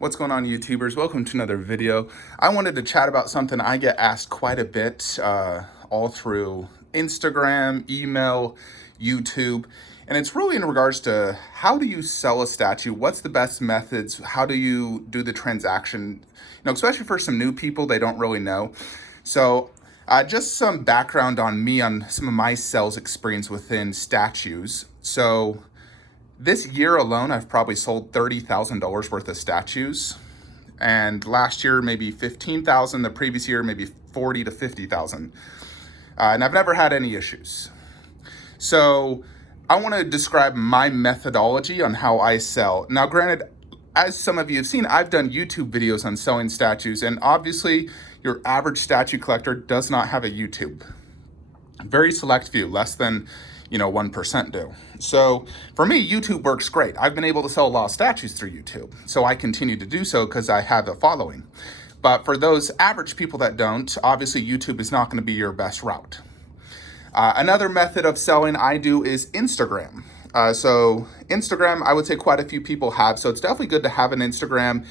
What's going on, YouTubers? Welcome to another video. I wanted to chat about something I get asked quite a bit all through Instagram, email, YouTube, and it's really in regards to how do you sell a statue? What's the best methods? How do you do the transaction? Especially for some new people, they don't really know. So just some background on me on some of my sales experience within statues. So this year alone, I've probably sold $30,000 worth of statues. And last year, maybe 15,000. The previous year, maybe 40 to 50,000. And I've never had any issues. So I want to describe my methodology on how I sell. Now, granted, as some of you have seen, I've done YouTube videos on selling statues. And obviously, your average statue collector does not have a YouTube. Very select few, less than 1% do. So for me, YouTube works great. I've been able to sell a lot of statues through YouTube. So I continue to do so because I have a following. But for those average people that don't, obviously YouTube is not going to be your best route. Another method of selling I do is Instagram. So Instagram, I would say quite a few people have. So it's definitely good to have an Instagram.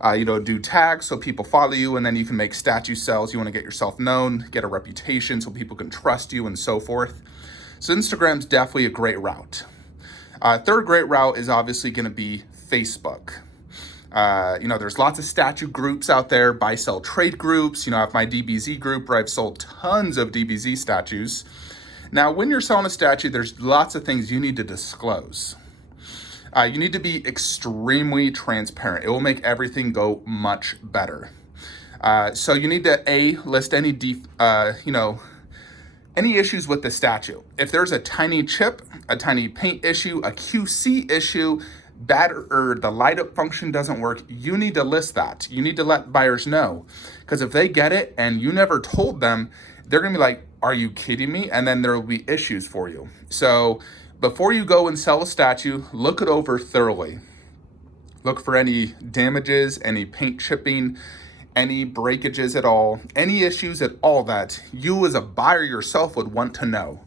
Do tags so people follow you, and then you can make statue sales. You want to get yourself known, get a reputation so people can trust you and so forth. So Instagram's definitely a great route. Third great route is obviously going to be Facebook. There's lots of statue groups out there, buy, sell, trade groups. I have my DBZ group where I've sold tons of DBZ statues. Now, when you're selling a statue, there's lots of things you need to disclose. You need to be extremely transparent. It will make everything go much better. So you need to list any issues with the statue. If there's a tiny chip, a tiny paint issue, a QC issue, or the light up function doesn't work, you need to list that. You need to let buyers know, because if they get it and you never told them, they're gonna be like, are you kidding me? And then there will be issues for you. So before you go and sell a statue, look it over thoroughly. Look for any damages, any paint chipping, any breakages at all, any issues at all that you as a buyer yourself would want to know.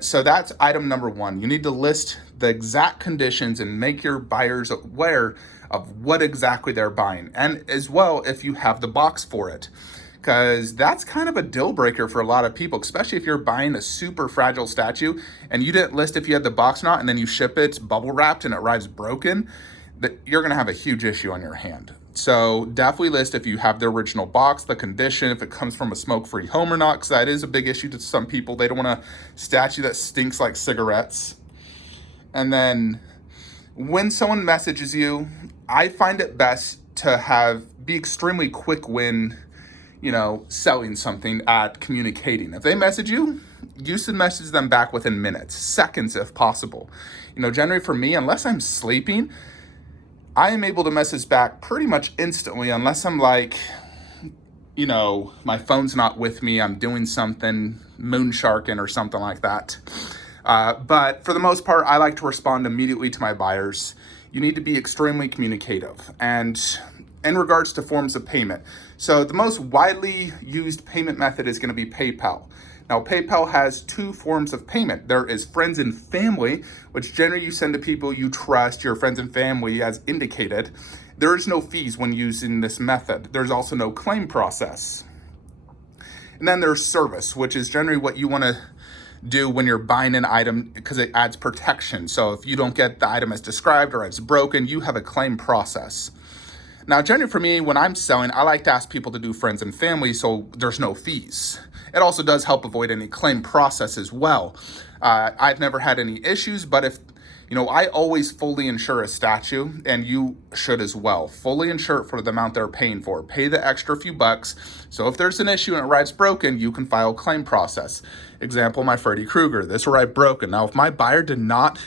So that's item number one. You need to list the exact conditions and make your buyers aware of what exactly they're buying. And as well, if you have the box for it, because that's kind of a deal breaker for a lot of people, especially if you're buying a super fragile statue and you didn't list if you had the box or not, and then you ship it bubble wrapped and it arrives broken, that you're going to have a huge issue on your hand. So definitely list if you have the original box, the condition, if it comes from a smoke-free home or not, because that is a big issue to some people. They don't want a statue that stinks like cigarettes. And then when someone messages you, I find it best to be extremely quick when, selling something at communicating. If they message you, you should message them back within minutes, seconds if possible. Generally for me, unless I'm sleeping, I am able to message back pretty much instantly, unless I'm like, my phone's not with me, I'm doing something, moonsharking or something like that. But for the most part, I like to respond immediately to my buyers. You need to be extremely communicative. And in regards to forms of payment, so the most widely used payment method is going to be PayPal. Now, PayPal has two forms of payment. There is friends and family, which generally you send to people you trust, your friends and family as indicated. There is no fees when using this method. There's also no claim process. And then there's service, which is generally what you want to do when you're buying an item because it adds protection. So if you don't get the item as described or it's broken, you have a claim process. Now, generally for me, when I'm selling, I like to ask people to do friends and family so there's no fees. It also does help avoid any claim process as well. I've never had any issues, but if, I always fully insure a statue, and you should as well. Fully insure it for the amount they're paying for. Pay the extra few bucks. So if there's an issue and it arrives broken, you can file a claim process. Example, my Freddy Krueger, this arrived broken. Now, if my buyer did not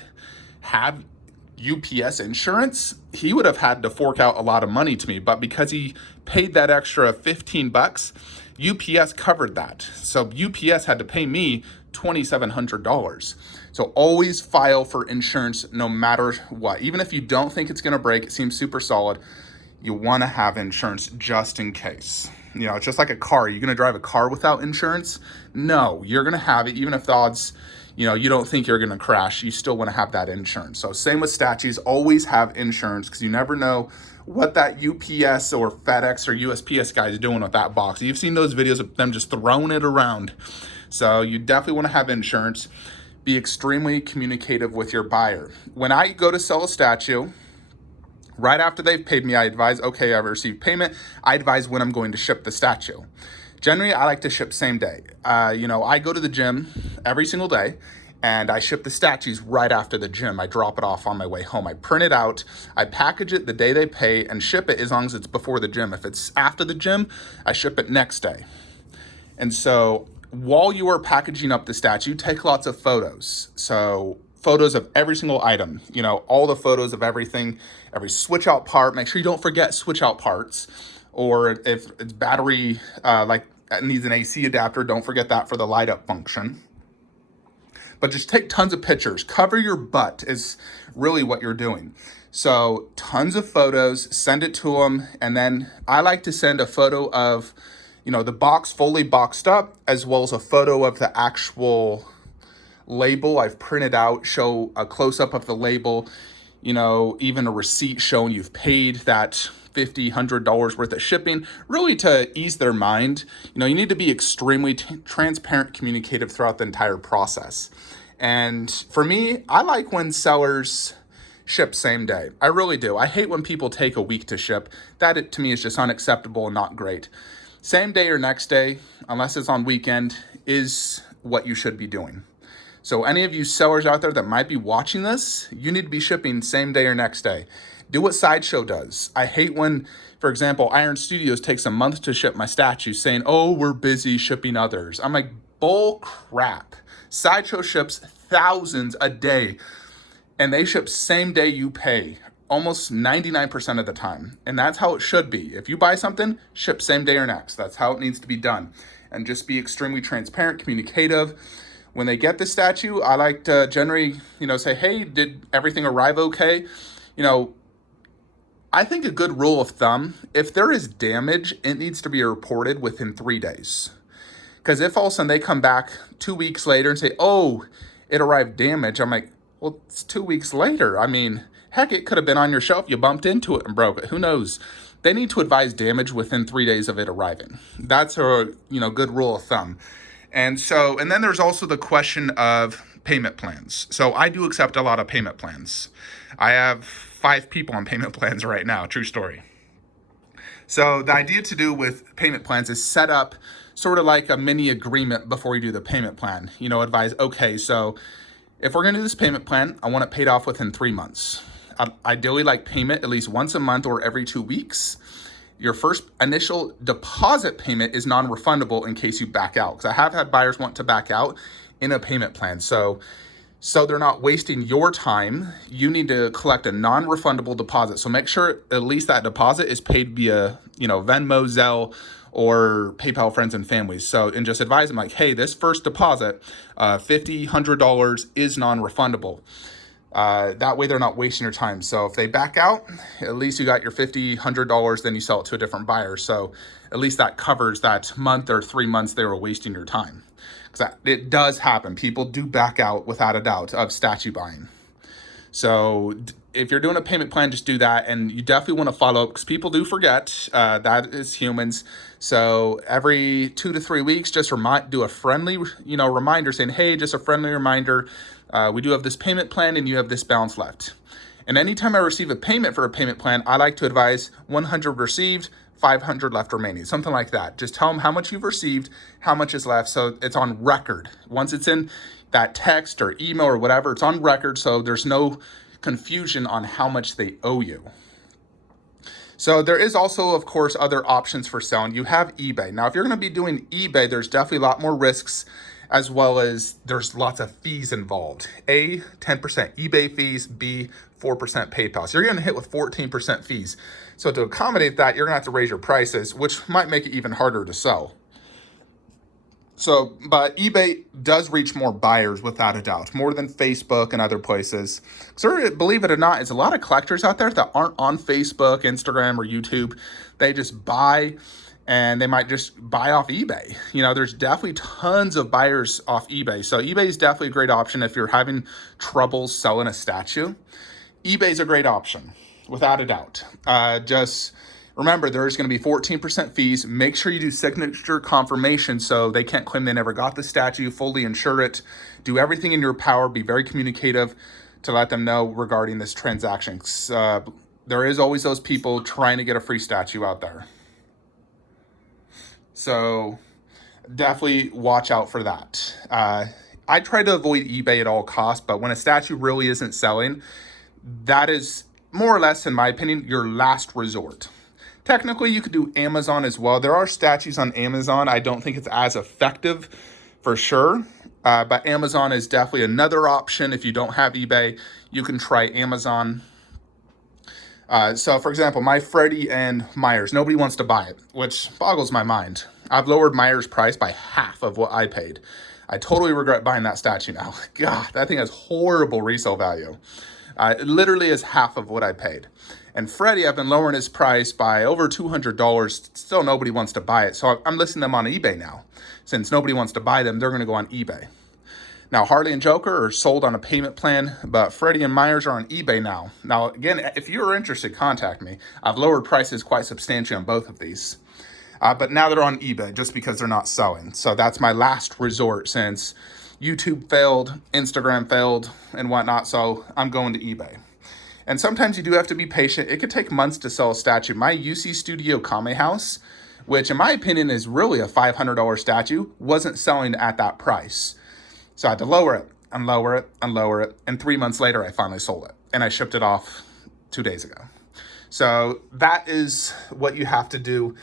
have UPS insurance, he would have had to fork out a lot of money to me, but because he paid that extra 15 bucks, UPS covered that. So UPS had to pay me $2,700. So always file for insurance no matter what. Even if you don't think it's going to break, it seems super solid, you want to have insurance just in case. It's just like a car. You're going to drive a car without insurance? No, you're going to have it even if the odds, you don't think you're going to crash, you still want to have that insurance. So same with statues, always have insurance, because you never know what that UPS or FedEx or USPS guy is doing with that box. You've seen those videos of them just throwing it around. So you definitely want to have insurance. Be extremely communicative with your buyer. When I go to sell a statue, right after they've paid me, I advise, okay, I've received payment. I advise when I'm going to ship the statue. Generally, I like to ship same day. I go to the gym every single day, and I ship the statues right after the gym. I drop it off on my way home. I print it out, I package it the day they pay, and ship it as long as it's before the gym. If it's after the gym, I ship it next day. And so while you are packaging up the statue, take lots of photos. So photos of every single item, all the photos of everything, every switch out part. Make sure you don't forget switch out parts. Or if it's battery, like it needs an AC adapter, don't forget that for the light up function. But just take tons of pictures. Cover your butt is really what you're doing. So tons of photos, send it to them. And then I like to send a photo of, the box fully boxed up, as well as a photo of the actual label I've printed out, show a close-up of the label, even a receipt showing you've paid that $50, $100 worth of shipping, really to ease their mind. You need to be extremely transparent, communicative throughout the entire process. And for me, I like when sellers ship same day. I really do. I hate when people take a week to ship. That to me is just unacceptable and not great. Same day or next day, unless it's on weekend, is what you should be doing. So any of you sellers out there that might be watching this, you need to be shipping same day or next day. Do what Sideshow does. I hate when, for example, Iron Studios takes a month to ship my statues, saying, oh, we're busy shipping others. I'm like, bull crap. Sideshow ships thousands a day, and they ship same day you pay, almost 99% of the time. And that's how it should be. If you buy something, ship same day or next. That's how it needs to be done. And just be extremely transparent, communicative. When they get the statue, I like to generally, say, hey, did everything arrive okay? I think a good rule of thumb, if there is damage, it needs to be reported within 3 days. Because if all of a sudden they come back 2 weeks later and say, oh, it arrived damaged, I'm like, well, it's 2 weeks later. I mean, heck, it could have been on your shelf. You bumped into it and broke it. Who knows? They need to advise damage within 3 days of it arriving. That's a good rule of thumb. And then there's also the question of payment plans. So I do accept a lot of payment plans. I have 5 people on payment plans right now, true story. So the idea to do with payment plans is set up sort of like a mini agreement before you do the payment plan. Advise, okay, so if we're gonna do this payment plan, I want it paid off within 3 months. Ideally like payment at least once a month or every 2 weeks. Your first initial deposit payment is non-refundable in case you back out. Because I have had buyers want to back out in a payment plan. So they're not wasting your time. You need to collect a non-refundable deposit. So make sure at least that deposit is paid via, Venmo, Zelle, or PayPal friends and families. And just advise them like, hey, this first deposit, $50, $100 is non-refundable. That way they're not wasting your time. So if they back out, at least you got your $50, $100, then you sell it to a different buyer. So at least that covers that month or 3 months they were wasting your time. Because it does happen. People do back out without a doubt of statue buying. So if you're doing a payment plan, just do that. And you definitely want to follow up because people do forget. That is humans. So every 2 to 3 weeks, just do a friendly, reminder saying, hey, just a friendly reminder. We do have this payment plan and you have this balance left. And anytime I receive a payment for a payment plan, I like to advise 100 received, 500 left remaining, something like that. Just tell them how much you've received, how much is left. So it's on record. Once it's in that text or email or whatever, it's on record. So there's no confusion on how much they owe you. So there is also, of course, other options for selling. You have eBay. Now, if you're going to be doing eBay, there's definitely a lot more risks, as well as there's lots of fees involved. A, 10% eBay fees. B, 4% PayPal. So you're going to hit with 14% fees. So to accommodate that, you're going to have to raise your prices, which might make it even harder to sell. So, but eBay does reach more buyers without a doubt, more than Facebook and other places. So believe it or not, there's a lot of collectors out there that aren't on Facebook, Instagram, or YouTube. They just buy and they might just buy off eBay. There's definitely tons of buyers off eBay. So eBay is definitely a great option if you're having trouble selling a statue. eBay's a great option, without a doubt. Just remember, there's going to be 14% fees. Make sure you do signature confirmation so they can't claim they never got the statue. Fully insure it. Do everything in your power. Be very communicative to let them know regarding this transaction. There is always those people trying to get a free statue out there. So definitely watch out for that. I try to avoid eBay at all costs, but when a statue really isn't selling, that is more or less, in my opinion, your last resort. Technically, you could do Amazon as well. There are statues on Amazon. I don't think it's as effective for sure, but Amazon is definitely another option. If you don't have eBay, you can try Amazon. So for example, my Freddy and Myers, nobody wants to buy it, which boggles my mind. I've lowered Myers' price by half of what I paid. I totally regret buying that statue now. God, that thing has horrible resale value. It literally is half of what I paid. And Freddy, I've been lowering his price by over $200. Still nobody wants to buy it. So I'm listing them on eBay now. Since nobody wants to buy them, they're going to go on eBay. Now, Harley and Joker are sold on a payment plan, but Freddy and Myers are on eBay now. Now, again, if you're interested, contact me. I've lowered prices quite substantially on both of these. But now they're on eBay just because they're not selling. So that's my last resort since YouTube failed, Instagram failed, and whatnot. So I'm going to eBay. And sometimes you do have to be patient. It could take months to sell a statue. My UC Studio Kame House, which in my opinion is really a $500 statue, wasn't selling at that price. So I had to lower it and lower it and lower it. And 3 months later, I finally sold it. And I shipped it off 2 days ago. So that is what you have to do,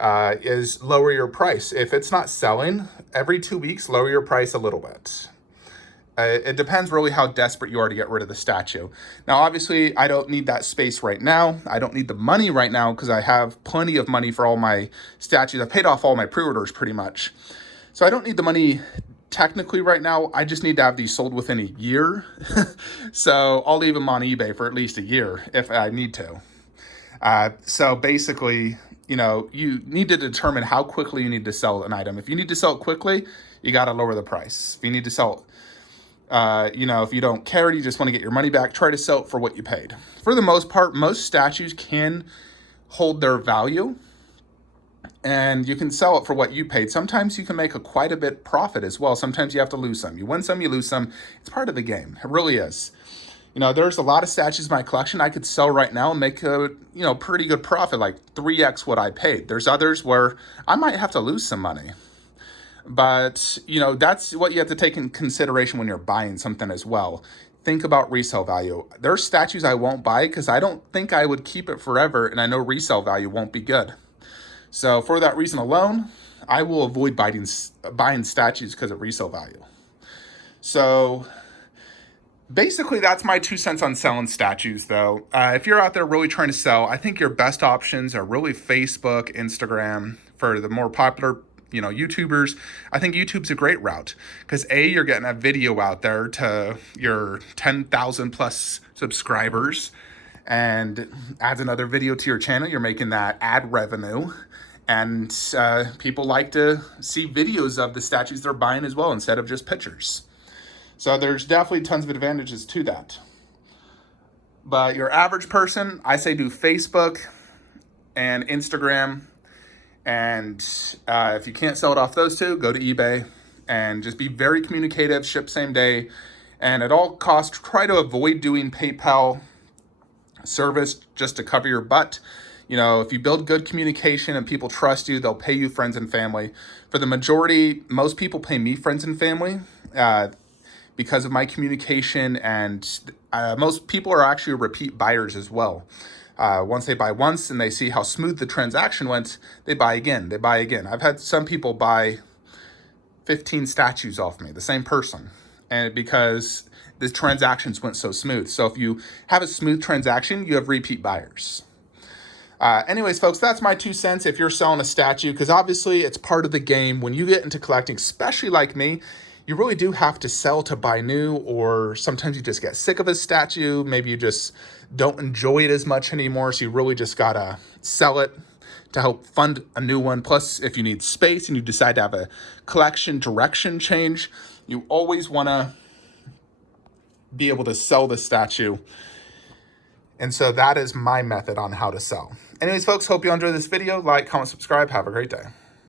is lower your price. If it's not selling, every 2 weeks, lower your price a little bit. It depends really how desperate you are to get rid of the statue. Now, obviously, I don't need that space right now. I don't need the money right now because I have plenty of money for all my statues. I paid off all my pre-orders pretty much. So I don't need the money technically right now. I just need to have these sold within a year. So I'll leave them on eBay for at least a year if I need to. So basically, you need to determine how quickly you need to sell an item. If you need to sell it quickly, you got to lower the price. If you need to sell it, if you don't care, you just want to get your money back, try to sell it for what you paid. For the most part, most statues can hold their value and you can sell it for what you paid. Sometimes you can make quite a bit profit as well. Sometimes you have to lose some. You win some, you lose some. It's part of the game. It really is. There's a lot of statues in my collection I could sell right now and make a, pretty good profit, like 3x what I paid. There's others where I might have to lose some money. But, that's what you have to take in consideration when you're buying something as well. Think about resale value. There are statues I won't buy because I don't think I would keep it forever, and I know resale value won't be good. So for that reason alone, I will avoid buying statues because of resale value. So basically, that's my 2 cents on selling statues, though. If you're out there really trying to sell, I think your best options are really Facebook, Instagram. For the more popular YouTubers, I think YouTube's a great route because you're getting a video out there to your 10,000 plus subscribers and adds another video to your channel. You're making that ad revenue, and people like to see videos of the statues they're buying as well instead of just pictures. So there's definitely tons of advantages to that. But your average person, I say do Facebook and Instagram. And if you can't sell it off those two, go to eBay and just be very communicative, ship same day. And at all costs, try to avoid doing PayPal service just to cover your butt. If you build good communication and people trust you, they'll pay you friends and family. For the majority, most people pay me friends and family because of my communication. And most people are actually repeat buyers as well. Once they buy once and they see how smooth the transaction went, they buy again, I've had some people buy 15 statues off me, the same person, and because the transactions went so smooth. So if you have a smooth transaction, you have repeat buyers. Anyways, folks, that's my 2 cents if you're selling a statue, because obviously it's part of the game. When you get into collecting, especially like me, you really do have to sell to buy new, or sometimes you just get sick of a statue. Maybe you just don't enjoy it as much anymore, so you really just gotta sell it to help fund a new one. Plus, if you need space and you decide to have a collection direction change, you always want to be able to sell the statue. And so that is my method on how to sell. Anyways, folks, hope you enjoyed this video. Like, comment, subscribe. Have a great day.